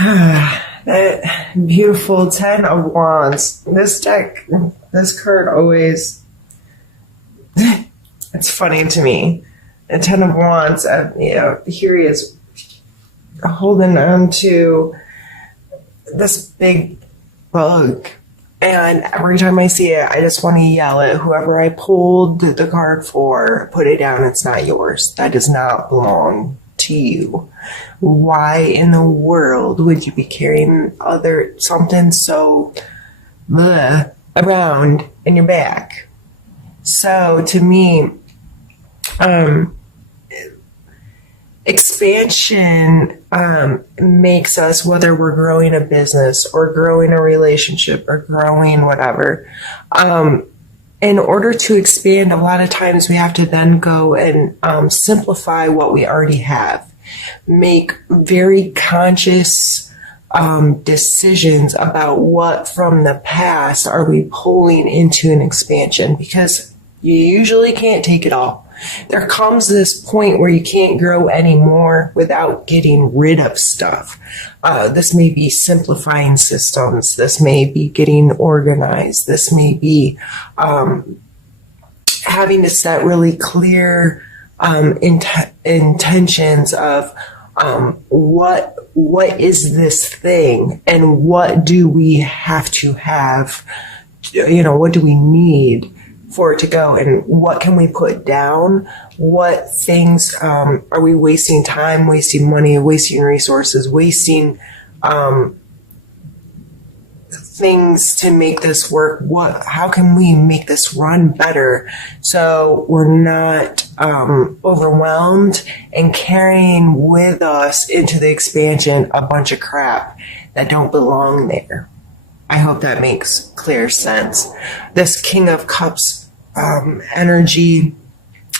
That beautiful 10 of Wands. This deck, this card always, it's funny to me. The 10 of Wands, here he is holding on to this big bug. And every time I see it, I just want to yell at whoever I pulled the card for, put it down, it's not yours. That does not belong to you. Why in the world would you be carrying something so around in your back? So to me, expansion makes us, whether we're growing a business or growing a relationship or growing whatever, in order to expand, a lot of times we have to then go and simplify what we already have, make very conscious decisions about what from the past are we pulling into an expansion, because you usually can't take it all. There comes this point where you can't grow anymore without getting rid of stuff. This may be simplifying systems. This may be getting organized. This may be having to set really clear intentions of what is this thing and what do we have to have, what do we need for it to go, and what can we put down? What things are we wasting time, wasting money, wasting resources, wasting things to make this work? How can we make this run better so we're not overwhelmed and carrying with us into the expansion a bunch of crap that don't belong there? I hope that makes clear sense. This King of Cups energy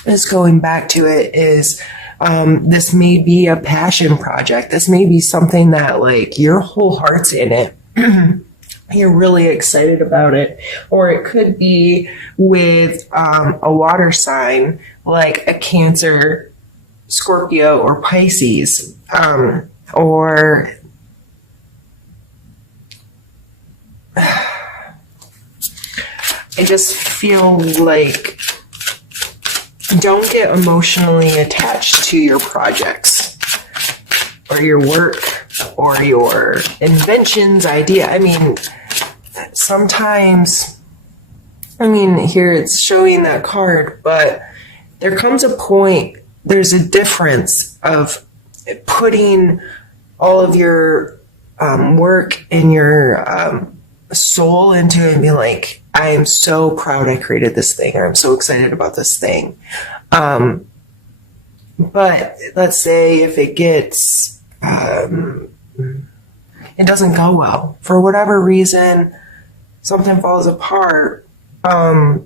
is going back to it is this may be a passion project. This may be something that like your whole heart's in it. You're really excited about it. Or it could be with a water sign like a Cancer, Scorpio, or Pisces. Or I just feel like don't get emotionally attached to your projects or your work or your inventions, idea. I mean, sometimes, here it's showing that card, but there comes a point, there's a difference of putting all of your work and your soul into it and be like, I am so proud I created this thing, or I'm so excited about this thing. But let's say if it gets, it doesn't go well. For whatever reason, something falls apart. Are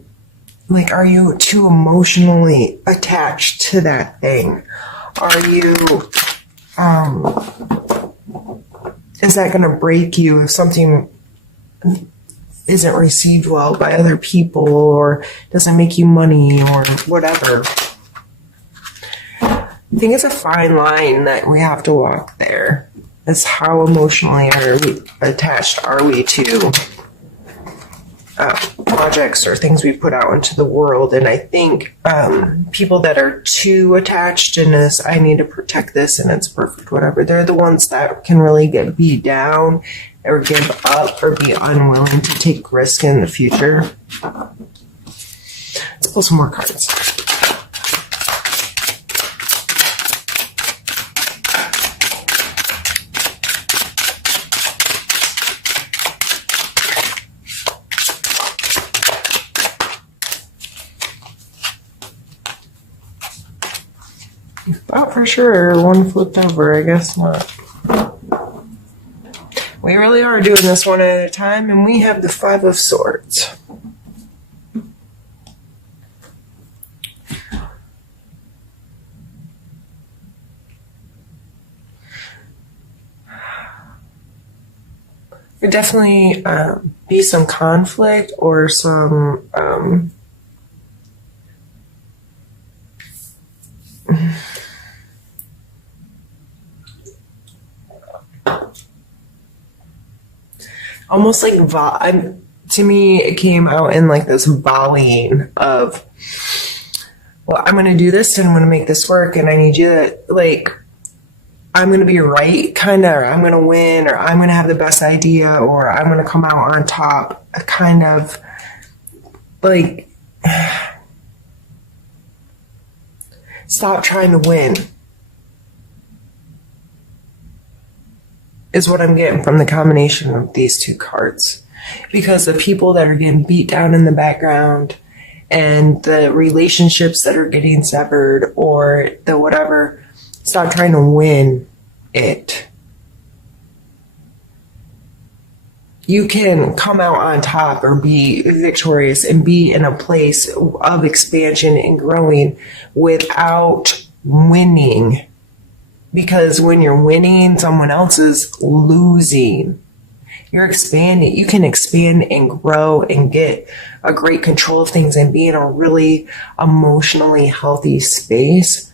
you too emotionally attached to that thing? Are you, is that going to break you if something isn't received well by other people or doesn't make you money or whatever? I think it's a fine line that we have to walk there. It's how emotionally attached are we to projects or things we put out into the world. And I think people that are too attached in this, I need to protect this and it's perfect, whatever, they're the ones that can really get beat down or give up or be unwilling to take risk in the future. Let's pull some more cards. Thought for sure one flipped over, I guess not. We really are doing this one at a time, and we have the Five of Swords. There definitely be some conflict or some almost like to me, it came out in like this volleying of, well, I'm going to do this and I'm going to make this work, and I need you to, like, I'm going to be right, kind of, or I'm going to win, or I'm going to have the best idea, or I'm going to come out on top, kind of like, stop trying to win, is what I'm getting from the combination of these two cards. Because the people that are getting beat down in the background, and the relationships that are getting severed, or the whatever, stop trying to win it. You can come out on top or be victorious and be in a place of expansion and growing without winning. Because when you're winning, someone else is losing. You're expanding. You can expand and grow and get a great control of things and be in a really emotionally healthy space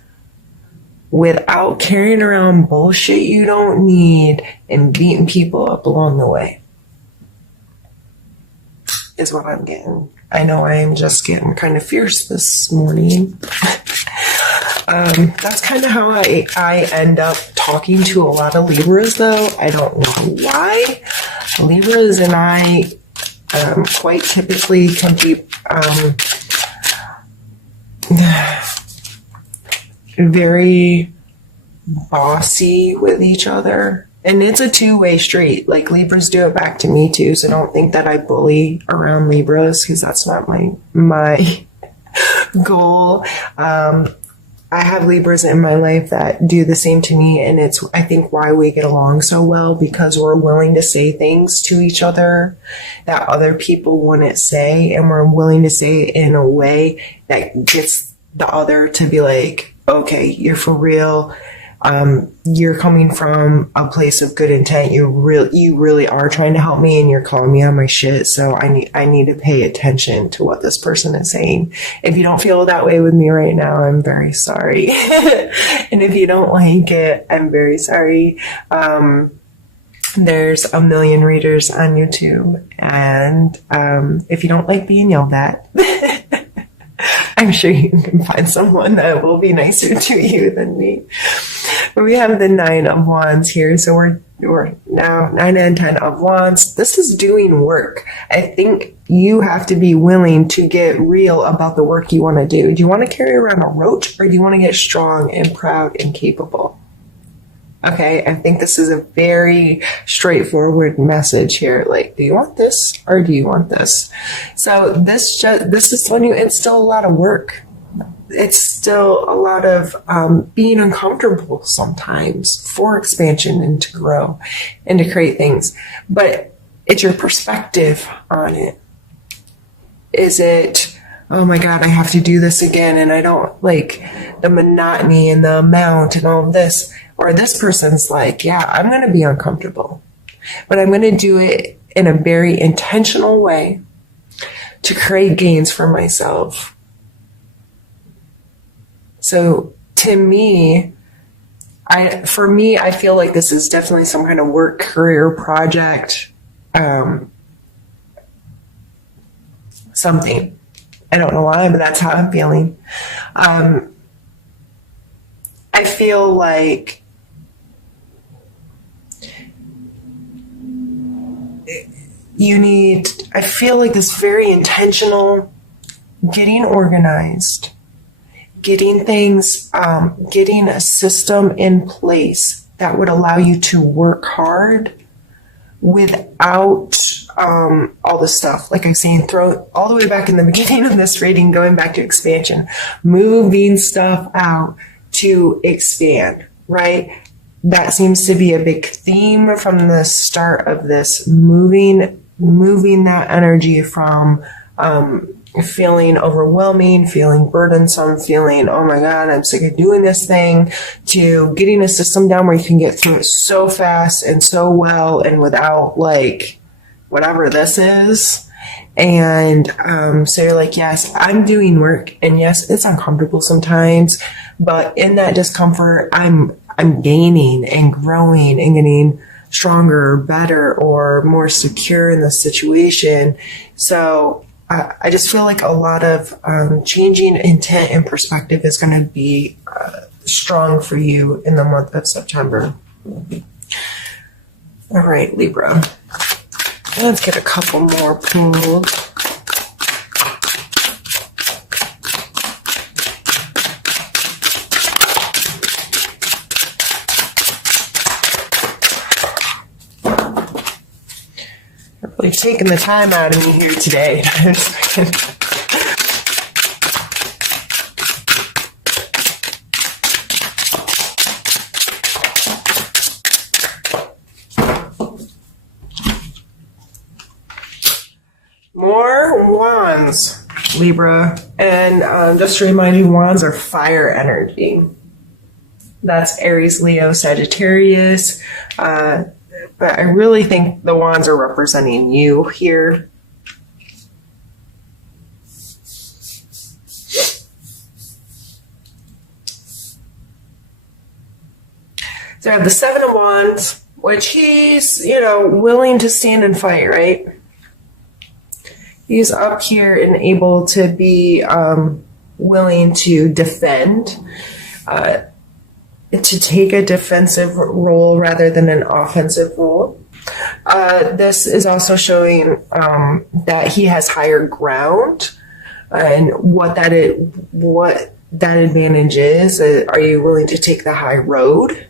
without carrying around bullshit you don't need and beating people up along the way, is what I'm getting. I know I am just getting kind of fierce this morning. That's kind of how I end up talking to a lot of Libras, though. I don't know why. Libras and I quite typically can be very bossy with each other. And it's a two-way street. Like, Libras do it back to me, too. So don't think that I bully around Libras, because that's not my goal. I have Libras in my life that do the same to me, and it's, I think, why we get along so well, because we're willing to say things to each other that other people wouldn't say, and we're willing to say it in a way that gets the other to be like, okay, you're for real. You're coming from a place of good intent. You really are trying to help me, and you're calling me on my shit. So I need to pay attention to what this person is saying. If you don't feel that way with me right now, I'm very sorry. And if you don't like it, I'm very sorry. There's a million readers on YouTube, and if you don't like being yelled at, I'm sure you can find someone that will be nicer to you than me. But we have the 9 of Wands here, so we're now 9 and 10 of Wands. This is doing work. I think you have to be willing to get real about the work you want to do. Do you want to carry around a roach, or do you want to get strong and proud and capable? Okay, I think this is a very straightforward message here. Like, do you want this, or do you want this? So this is when it's still a lot of work. It's still a lot of being uncomfortable sometimes for expansion and to grow and to create things. But it's your perspective on it. Is it, oh my God, I have to do this again, and I don't like the monotony and the amount and all of this? Or this person's like, yeah, I'm going to be uncomfortable, but I'm going to do it in a very intentional way to create gains for myself. So to me, I feel like this is definitely some kind of work, career, project, something. I don't know why, but that's how I'm feeling. I feel like I feel like this very intentional, getting organized, getting things, getting a system in place that would allow you to work hard without all the stuff. Like I'm saying, throw all the way back in the beginning of this reading, going back to expansion, moving stuff out to expand, right? That seems to be a big theme from the start of this, moving that energy from feeling overwhelming, feeling burdensome, feeling, oh my God, I'm sick of doing this thing, to getting a system down where you can get through it so fast and so well and without like whatever this is. And so you're like, yes, I'm doing work, and yes, it's uncomfortable sometimes, but in that discomfort, I'm gaining and growing and getting stronger, better, or more secure in the situation. So I just feel like a lot of changing intent and perspective is going to be strong for you in the month of September. All right, Libra. Let's get a couple more pulled. Really taking the time out of me here today. More wands, Libra. And just to remind you, wands are fire energy. That's Aries, Leo, Sagittarius. But I really think the wands are representing you here. So I have the Seven of Wands, which he's, willing to stand and fight, right? He's up here and able to be willing to defend, to take a defensive role rather than an offensive role. This is also showing that he has higher ground, and what that advantage is. Are you willing to take the high road?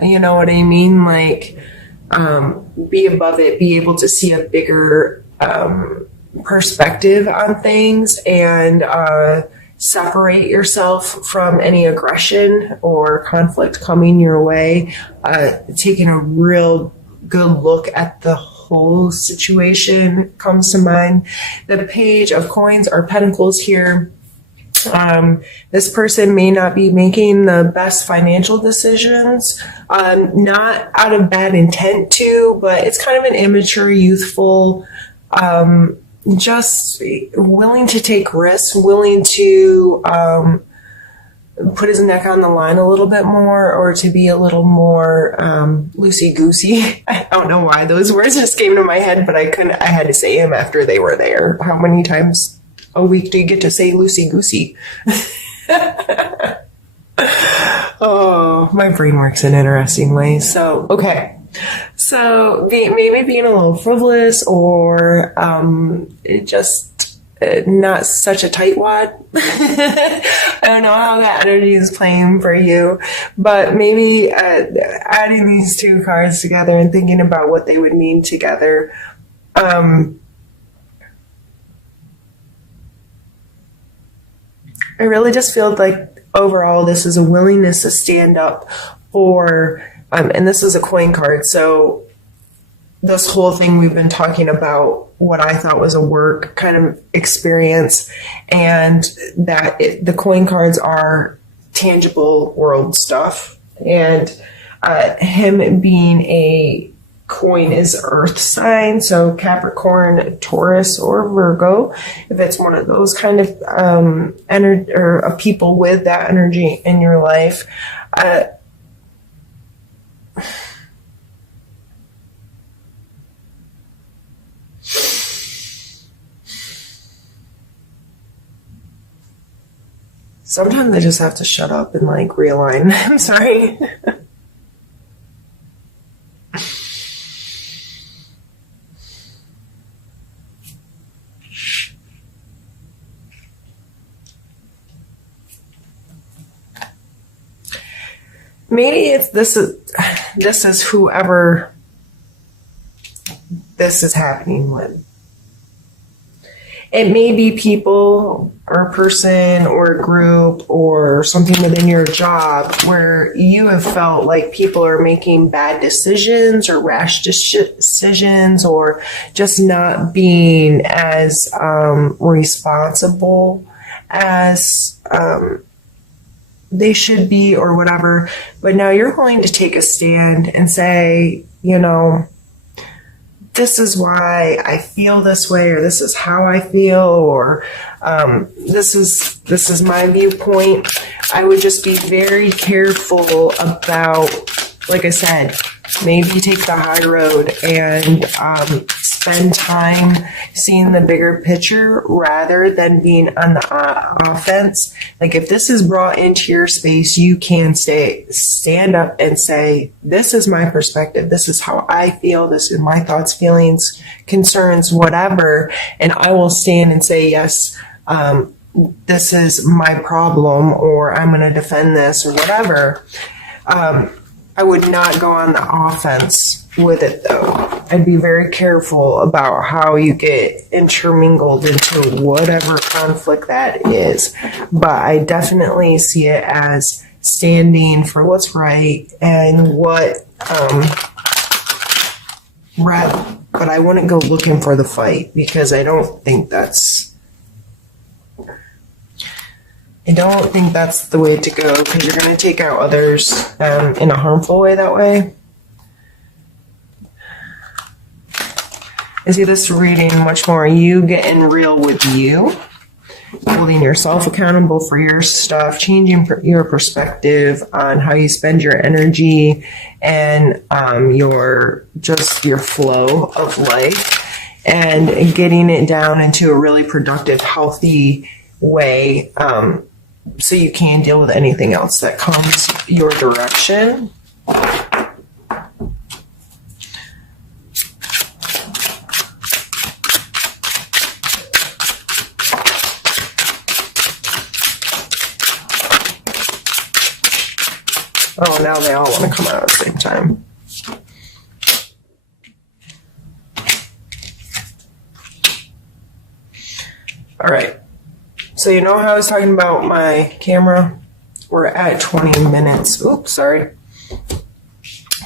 You know what I mean? Like, be above it, be able to see a bigger perspective on things, and separate yourself from any aggression or conflict coming your way, taking a real good look at the whole situation comes to mind. The Page of Coins or Pentacles here. This person may not be making the best financial decisions, not out of bad intent to, but it's kind of an immature, youthful, just willing to take risks, willing to put his neck on the line a little bit more, or to be a little more loosey-goosey. I don't know why those words just came to my head, but I had to say them after they were there. How many times a week do you get to say loosey-goosey? Oh, my brain works in interesting ways. So, okay. So maybe being a little frivolous, or just not such a tightwad. I don't know how that energy is playing for you, but maybe adding these two cards together and thinking about what they would mean together. I really just feel like overall this is a willingness to stand up for, and this is a coin card, so this whole thing we've been talking about what I thought was a work kind of experience, and that the coin cards are tangible world stuff, and him being a coin is earth sign, so Capricorn, Taurus, or Virgo, if it's one of those kind of energy or people with that energy in your life. Sometimes I just have to shut up and like realign. I'm sorry. Maybe it's this is whoever this is happening with. It may be people or a person or a group or something within your job where you have felt like people are making bad decisions or rash decisions, or just not being as responsible as they should be, or whatever. But now you're willing to take a stand and say, this is why I feel this way, or this is how I feel, or this is my viewpoint. I would just be very careful about, like I said, maybe take the high road and spend time seeing the bigger picture rather than being on the offense. Like if this is brought into your space, you can stand up and say, this is my perspective. This is how I feel. This is my thoughts, feelings, concerns, whatever. And I will stand and say, yes, this is my problem, or I'm going to defend this, or whatever. I would not go on the offense with it, though. I'd be very careful about how you get intermingled into whatever conflict that is. But I definitely see it as standing for what's right and what, but I wouldn't go looking for the fight, because I don't think that's the way to go, because you're going to take out others in a harmful way that way. I see this reading much more you getting real with you, holding yourself accountable for your stuff, changing your perspective on how you spend your energy and your flow of life, and getting it down into a really productive, healthy way, so you can deal with anything else that comes your direction. Oh, now they all want to come out at the same time. All right. So you know how I was talking about my camera? We're at 20 minutes. Oops, sorry.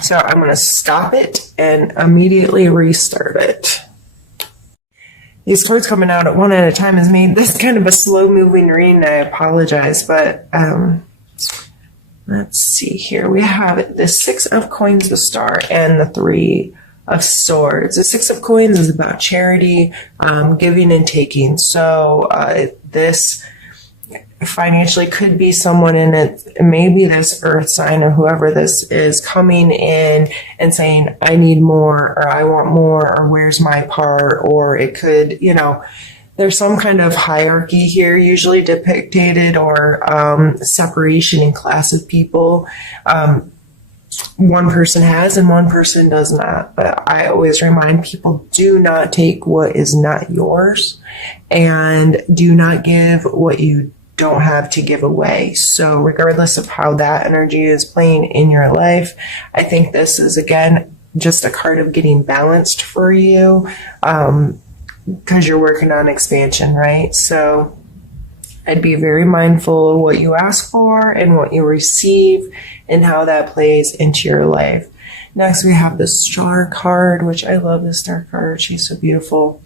So I'm going to stop it and immediately restart it. These cards coming out at one at a time has made this kind of a slow-moving reading. I apologize, but let's see here. We have the Six of Coins, the Star, and the Three of Swords. The Six of Coins is about charity, giving and taking. So this financially could be someone in it, maybe this earth sign or whoever this is, coming in and saying, I need more, or I want more, or where's my part? Or it could, there's some kind of hierarchy here, usually depicted, or separation in class of people. One person has and one person does not. But I always remind people, do not take what is not yours, and do not give what you don't have to give away. So regardless of how that energy is playing in your life, I think this is, again, just a card of getting balanced for you, because you're working on expansion, right? So I'd be very mindful of what you ask for and what you receive and how that plays into your life. Next, we have the Star card, which I love the Star card. She's so beautiful.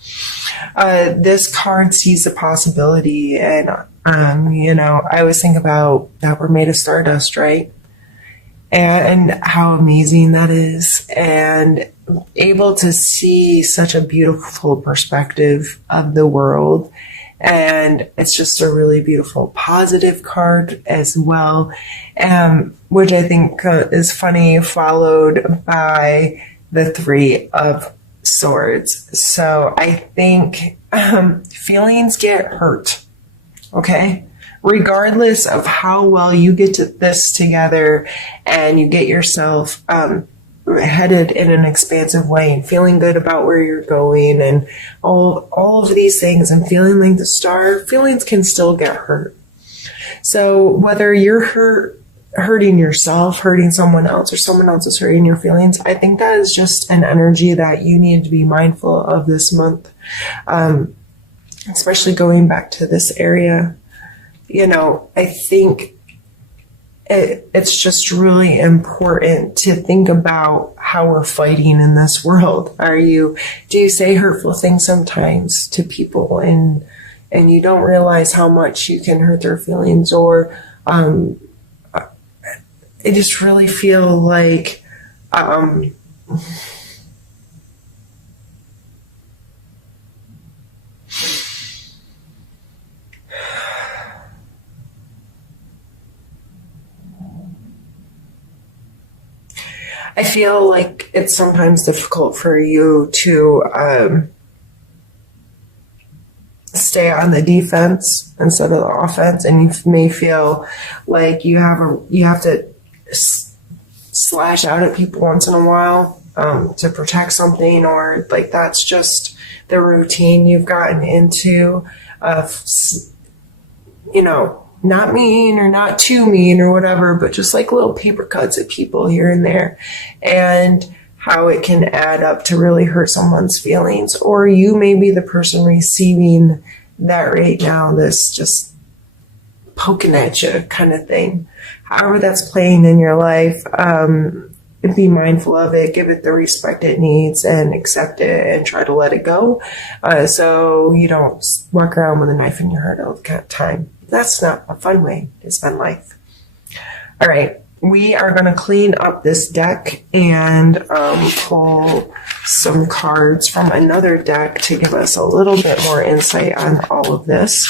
This card sees the possibility, and, I always think about that we're made of stardust, right? And how amazing that is, and able to see such a beautiful perspective of the world. And it's just a really beautiful, positive card as well, which I think is funny, followed by the Three of Swords. So I think feelings get hurt, okay? Regardless of how well you get this together and you get yourself headed in an expansive way and feeling good about where you're going and all of these things, and feeling like the Star, feelings can still get hurt. So whether you're hurting yourself, hurting someone else, or someone else is hurting your feelings, I think that is just an energy that you need to be mindful of this month, especially going back to this area. I think it's just really important to think about how we're fighting in this world. Do you say hurtful things sometimes to people, and you don't realize how much you can hurt their feelings? Or I just really feel like I feel like it's sometimes difficult for you to stay on the defense instead of the offense, and you may feel like you have to slash out at people once in a while to protect something, or like that's just the routine you've gotten into of, you know, not mean or not too mean or whatever, but just like little paper cuts at people here and there, and how it can add up to really hurt someone's feelings. Or you may be the person receiving that right now, this just poking at you kind of thing. However that's playing in your life, be mindful of it, give it the respect it needs, and accept it and try to let it go, so you don't walk around with a knife in your heart all the time. That's not a fun way to spend life. All right, we are going to clean up this deck and pull some cards from another deck to give us a little bit more insight on all of this.